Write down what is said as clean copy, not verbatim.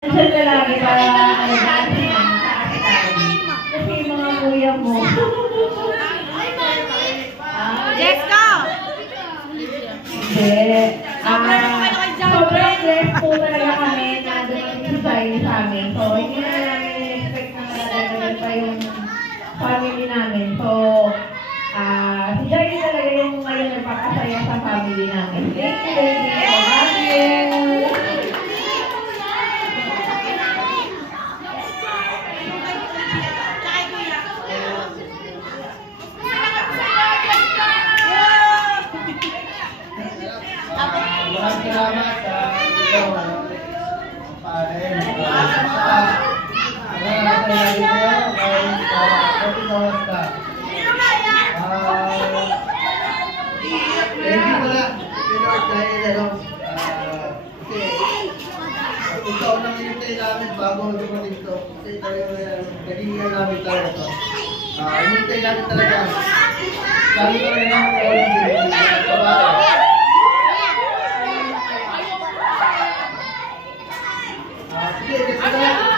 Nandiyan ka lagi para alagaan sa akin. Kasi yung mga kuya mo. Jessica! Hindi. Sobrang blessed po talaga kami na dumating si Sayo sa amin. So, hindi na namin expect na madadagdagan pa yung family namin. So, si Sayo talaga yung ngayon nagpapasaya sa family namin. Thank you, baby. I love you. Maraming salamat sa ito. Parin. Thank you pala. Lord, dahil ano, kasi ikaw nang hinintay namin bago dumating ito. Kasi talagang naghihingan namin talaga ito. Hinintay namin talaga. Sabi ko rin namin kayo ng sige,